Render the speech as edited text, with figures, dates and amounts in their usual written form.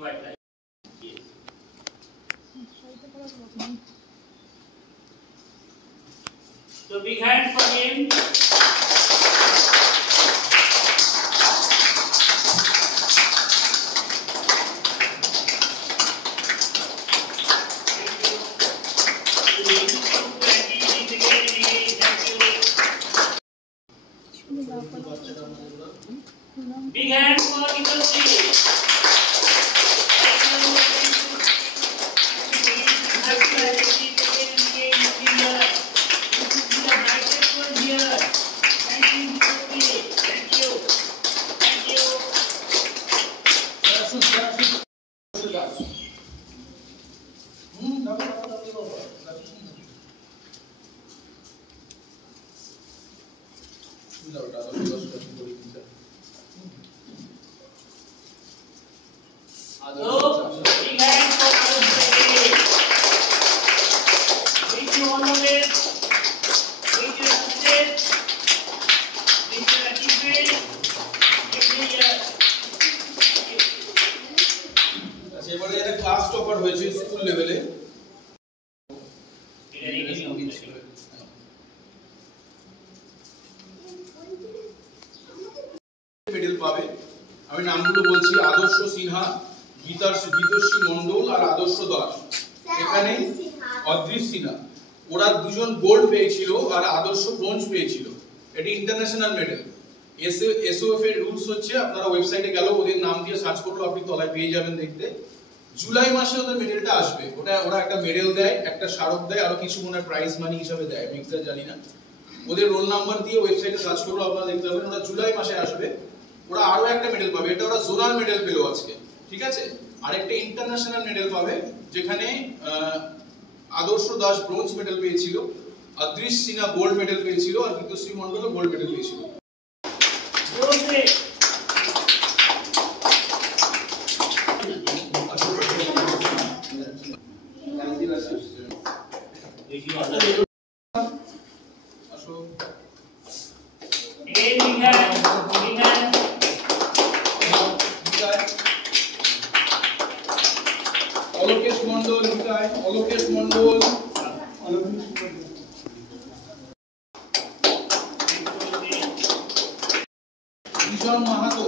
White light. Yes. So big hand for him. Big hand for Nikhil Ji. এবারে একটা class topper হয়েছে স্কুল লেভেলে মেডেল পাবে। আমি নামগুলো বলছি, আদর্শ সিনহা, গীতশ্রী মণ্ডল আর আদর্শ দাস। এখানে অদৃশ সিনহা, ওরা দুজন গোল্ড পেয়েছিল আর আদর্শ ব্রোঞ্জ পেয়েছিল। এটি ইন্টারন্যাশনাল মেডেল। এসওএফ এর রুলস হচ্ছে, আপনারা ওয়েবসাইটে গেল ওদের নাম দিয়ে সার্চ করলে আপনি তলায় পেয়ে যাবেন দেখতে। জুলাই মাসে ওদের মেডেলটা আসবে। ওরা একটা মেডেল দেয়, একটা স্মারক দেয়, আরো কিছু মনে প্রাইজ মানি হিসাবে দেয়, আমি এক্সাক্ট জানি না। ওদের রোল নাম্বার দিয়ে ওয়েবসাইটে সার্চ করলে আপনারা দেখতে পাবেন ওরা জুলাই মাসে আসবে। ওরা আরো একটা মেডেল পাবে, এটা ওরা জোনাল মেডেল পেলো আজকে, ঠিক আছে। আর একটা ইন্টারন্যাশনাল মেডেল পাবে, যেখানে আদর্শ দাস ব্রোঞ্জ মেডেল পেয়েছিল, অদৃশ সিনহা গোল্ড মেডেল পেয়েছিল, আর গীতশ্রী মণ্ডল গোল্ড মেডেল পেয়েছিল। অলোকেশ মণ্ডল, অলোকেশ মণ্ডল, ভীষণ মাহাতো।